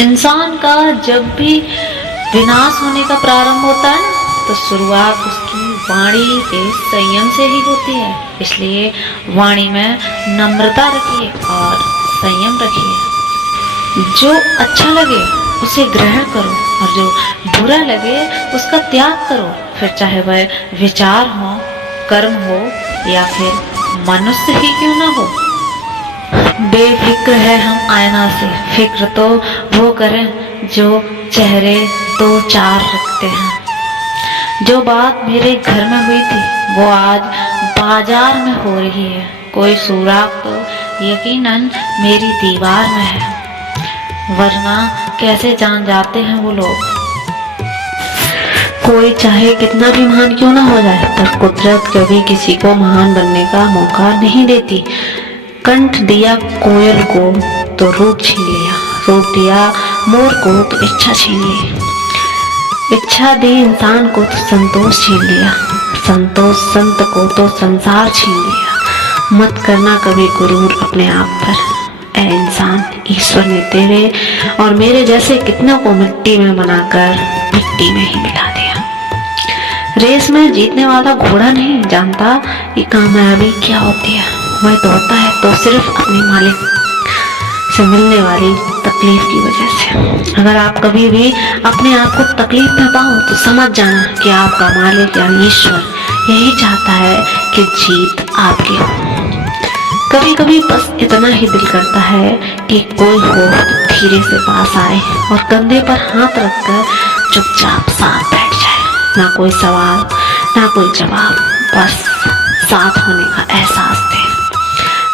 इंसान का जब भी विनाश होने का प्रारंभ होता है ना, तो शुरुआत उसकी वाणी के संयम से ही होती है। इसलिए वाणी में नम्रता रखिए और संयम रखिए। जो अच्छा लगे उसे ग्रहण करो और जो बुरा लगे उसका त्याग करो, फिर चाहे वह विचार हो, कर्म हो या फिर मनुष्य ही क्यों ना हो। बेफिक्र है हम आईना से, फिक्र तो वो करें जो चेहरे दो चार रखते हैं। जो बात मेरे घर में हुई थी वो आज बाजार में हो रही है। कोई सुराग तो यकीनन मेरी दीवार में है, वरना कैसे जान जाते हैं वो लोग। कोई चाहे कितना भी महान क्यों ना हो जाए, पर कुदरत कभी किसी को महान बनने का मौका नहीं देती। कंठ दिया कोयल को तो रूप छीन लिया, रूप दिया मोर को तो इच्छा छीन ली, इच्छा दी इंसान को तो संतोष छीन लिया, संतोष संत को तो संसार छीन लिया। मत करना कभी गुरूर अपने आप पर। ऐ इंसान, ईश्वर ने तेरे और मेरे जैसे कितनों को मिट्टी में बनाकर मिट्टी में ही मिला दिया। रेस में जीतने वाला घोड़ा नहीं जानता कि कामयाबी क्या होती है। वह दौड़ता है तो सिर्फ अपने मालिक से मिलने वाली तकलीफ की वजह से। अगर आप कभी भी अपने आप को तकलीफ में पाओ तो समझ जाना कि आपका मालिक यानी ईश्वर यही चाहता है कि जीत आपकी हो। कभी कभी बस इतना ही दिल करता है कि कोई हो धीरे से पास आए और कंधे पर हाथ रखकर चुपचाप साथ बैठ जाए। ना कोई सवाल ना कोई जवाब, बस साथ होने का एहसास दे।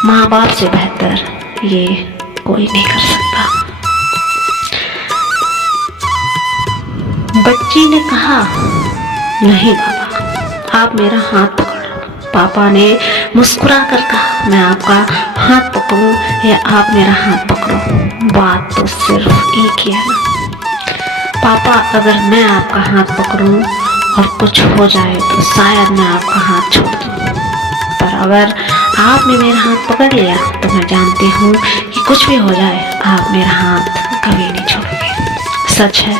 माँ बाप से बेहतर ये कोई नहीं कर सकता। बच्ची ने कहा, नहीं बाबा, आप मेरा हाथ पकड़ो। पापा ने मुस्कुरा कर कहा, मैं आपका हाथ पकड़ूं या आप मेरा हाथ पकड़ो, बात तो सिर्फ एक ही है ना। पापा, अगर मैं आपका हाथ पकड़ूं और कुछ हो जाए तो शायद मैं आपका हाथ छोड़ दूं, पर अगर आपने मेरा हाथ पकड़ लिया तो मैं जानती हूँ कि कुछ भी हो जाए आप मेरा हाथ कभी नहीं छोड़ोगे। सच है,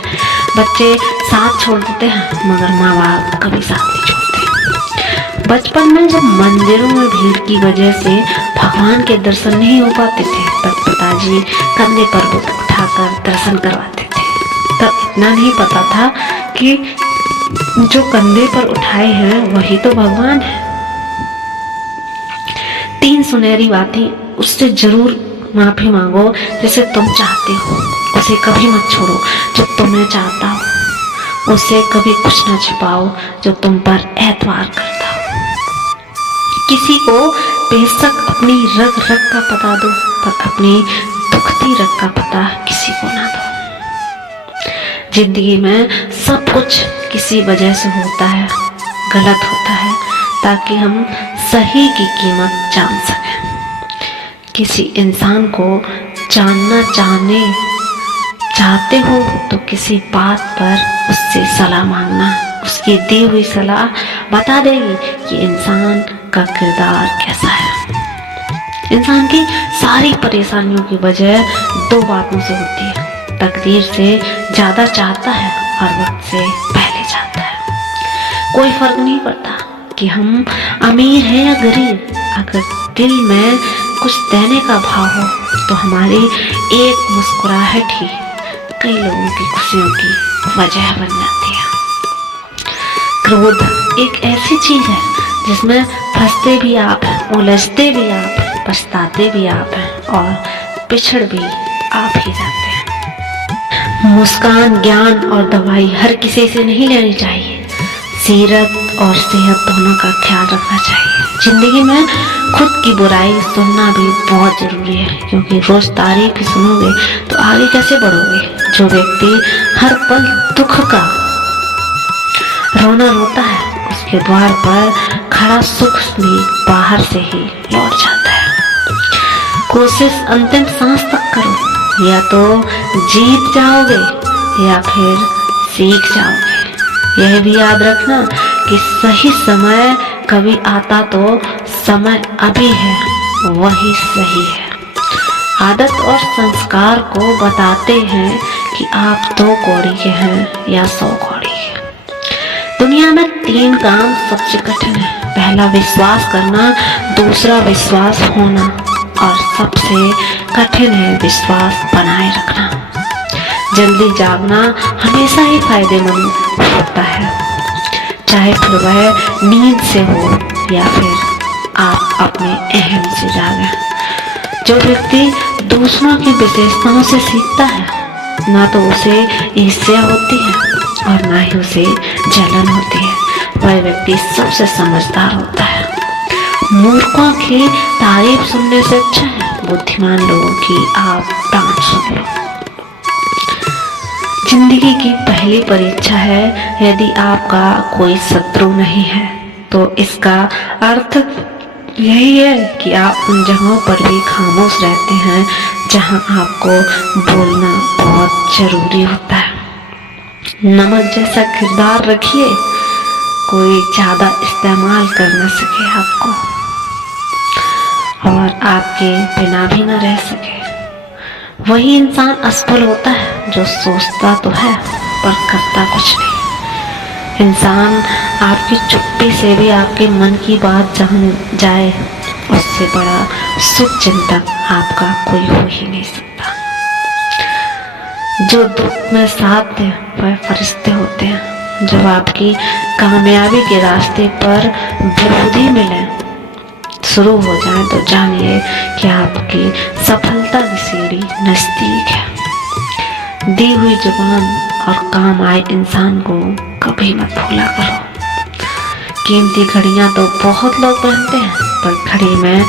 बच्चे साथ छोड़ देते हैं मगर माँ बाप कभी साथ नहीं छोड़ते। बचपन में जब मंदिरों में भीड़ की वजह से भगवान के दर्शन नहीं हो पाते थे, तब पिताजी कंधे पर बुत उठाकर दर्शन करवाते थे। तब इतना नहीं पता था कि जो कंधे पर उठाए हैं वही तो भगवान है। 3 सुनहरी बातें, उससे जरूर माफी मांगो जिसे तुम चाहते हो, उसे कभी मत छोड़ो जो तुम्हें चाहता हो, उससे कभी कुछ न छिपाओ जो तुम पर एतबार करता हो। किसी को बेशक अपनी रग रग का पता दो, पर अपनी दुखती रग का पता किसी को ना दो। जिंदगी में सब कुछ किसी वजह से होता है, गलत होता है, ताकि हम सही की कीमत जान सकें। किसी इंसान को जानना चाहते हो तो किसी बात पर उससे सलाह मांगना, उसकी दी हुई सलाह बता देगी कि इंसान का किरदार कैसा है। इंसान की सारी परेशानियों की वजह 2 बातों से होती है, तकदीर से ज्यादा चाहता है और वक्त से पहले चाहता है। कोई फर्क नहीं पड़ता कि हम अमीर हैं या गरीब, अगर दिल में कुछ देने का भाव हो तो हमारी एक मुस्कुराहट ही कई लोगों की खुशियों की वजह बन जाती है। क्रोध एक ऐसी चीज है जिसमें फंसते भी आप हैं, उलझते भी आप हैं, पछताते भी आप हैं और पिछड़ भी आप ही जाते हैं। मुस्कान, ज्ञान और दवाई हर किसी से नहीं लेनी चाहिए। सीरत और सेहत दोनों का ख्याल रखना चाहिए। जिंदगी में खुद की बुराई सुनना भी बहुत जरूरी है, क्योंकि रोज तारीफ ही सुनोगे तो आगे कैसे बढ़ोगे। जो व्यक्ति हर पल दुख का रोना रोता है, उसके द्वार पर खड़ा सुख भी बाहर से ही लौट जाता है। कोशिश अंतिम सांस तक करो, या तो जीत जाओगे या फिर सीख जाओगे। यह भी याद रखना कि सही समय कभी आता तो समय अभी है, वही सही है। आदत और संस्कार को बताते हैं कि आप 2 कौड़ी के हैं या 100 कौड़ी के। दुनिया में 3 काम सबसे कठिन है। पहला विश्वास करना, दूसरा विश्वास होना और सबसे कठिन है विश्वास बनाए रखना। जल्दी जागना हमेशा ही फायदेमंद होता है, चाहे फिर वह नींद से हो या फिर आप अपने अहम से जागें। जो व्यक्ति दूसरों की विशेषताओं से सीखता है, ना तो उसे ईर्ष्या होती है और ना ही उसे जलन होती है, वह व्यक्ति सबसे समझदार होता है। मूर्खों की तारीफ सुनने से अच्छा है बुद्धिमान लोगों की आप डांट सुन लो। जिंदगी की पहली परीक्षा है। यदि आपका कोई शत्रु नहीं है तो इसका अर्थ यही है कि आप उन जगहों पर भी खामोश रहते हैं जहां आपको बोलना बहुत जरूरी होता है। नमक जैसा किरदार रखिए, कोई ज्यादा इस्तेमाल कर न सके आपको और आपके बिना भी न रह सके। वही इंसान असफल होता है जो सोचता तो है पर करता कुछ नहीं। इंसान आपकी चुप्पी से भी आपके मन की बात जान जाए, उससे बड़ा सुख चिंतक आपका कोई हो ही नहीं सकता। जो दुख में साथ दे वह फरिश्ते होते हैं। जब आपकी कामयाबी के रास्ते पर विरोधी मिले शुरू हो जाए तो जानिए कि आपकी सफलता की सीढ़ी नजदीक है। दी हुई जुबान और काम आए इंसान को कभी मत भूला करो। कीमती घड़ियां तो बहुत लोग पहनते हैं पर घड़ी में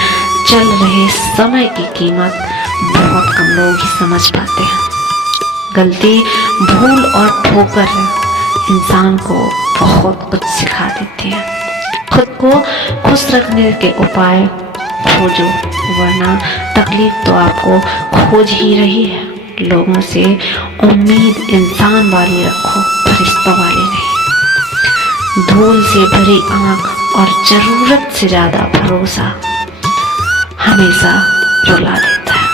चल रहे समय की कीमत बहुत कम लोग ही समझ पाते हैं। गलती, भूल और ठोकर इंसान को बहुत कुछ सिखा देती है। खुद को खुश रखने के उपाय खोजो, वरना तकलीफ तो आपको खोज ही रही है। लोगों से उम्मीद इंसान वाली रखो, फरिश्तों वाली नहीं। धूल से भरी आंख और जरूरत से ज्यादा भरोसा हमेशा रुला देता है।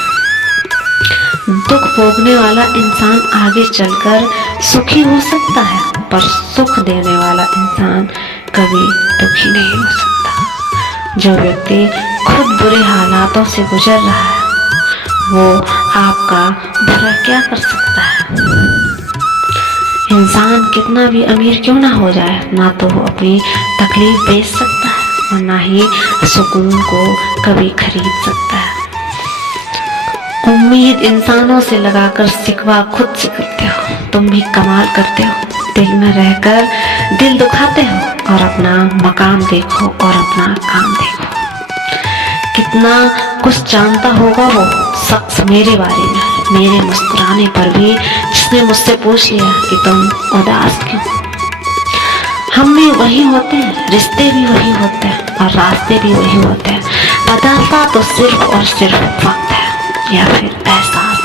दुख भोगने वाला इंसान आगे चलकर सुखी हो सकता है पर सुख देने वाला इंसान कभी दुखी नहीं हो सकता। जो व्यक्ति खुद बुरे हालातों से गुजर रहा है वो आपका बुरा क्या कर सकता है। इंसान कितना भी अमीर क्यों ना हो जाए, ना तो वो अपनी तकलीफ बेच सकता है और ना ही सुकून को कभी खरीद सकता है। उम्मीद इंसानों से लगाकर सिकवा खुद से करते हो। तुम भी कमाल करते हो, दिल में रहकर दिल दुखाते हो और अपना मकाम देखो और अपना काम देखो। कितना कुछ जानता होगा वो शख्स मेरे बारे में, मेरे मुस्कुराने पर भी जिसने मुझसे पूछ लिया कि तुम उदास क्यों। हम भी वही होते हैं, रिश्ते भी वही होते हैं और रास्ते भी वही होते हैं। बदलता तो सिर्फ और सिर्फ वक्त है या फिर एहसास।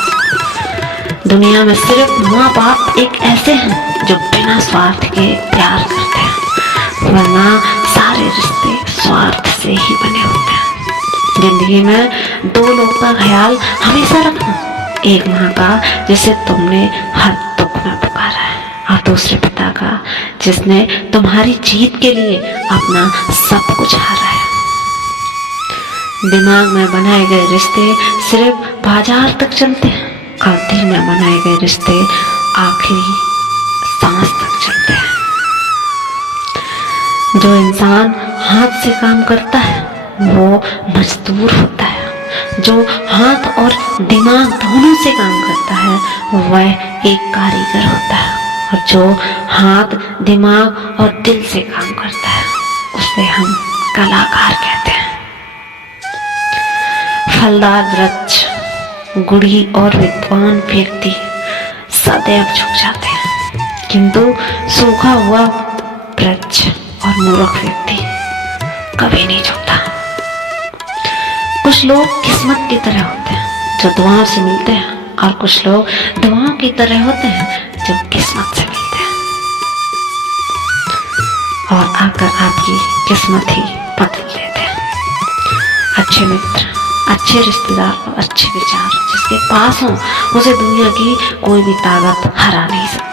दुनिया में सिर्फ माँ बाप एक ऐसे हैं जो बिना स्वार्थ के प्यार करते हैं, वरना सारे रिश्ते स्वार्थ से ही बने होते हैं। जिंदगी में 2 लोगों का ख्याल हमेशा रखना, एक माँ का जिसे तुमने हर दुख में पुकारा है और दूसरे पिता का जिसने तुम्हारी जीत के लिए अपना सब कुछ हारा है। दिमाग में बनाए गए रिश्ते सिर्फ बाजार तक चलते हैं और दिल में बनाए गए रिश्ते आखिरी सांस तक चलते हैं। जो इंसान हाथ से काम करता है वो मजदूर होता है। जो हाथ और दिमाग दोनों से काम करता है वह एक कारीगर होता है और जो हाथ, दिमाग और दिल से काम करता है उसे हम कलाकार कहते हैं। फलदार वृक्ष, गुड़ी और विद्वान व्यक्ति सदैव झुक जाते हैं, किंतु सूखा हुआ वृक्ष और मूर्ख व्यक्ति कभी नहीं झुकता। कुछ लोग किस्मत की तरह होते हैं जो दुआओं से मिलते हैं और कुछ लोग दुआओं की तरह होते हैं जो किस्मत से मिलते हैं और आकर आपकी किस्मत ही बदल देते हैं। अच्छे मित्र, अच्छे अच्छे रिश्तेदार और अच्छे विचार जिसके पास हो, उसे दुनिया की कोई भी ताकत हरा नहीं सकती।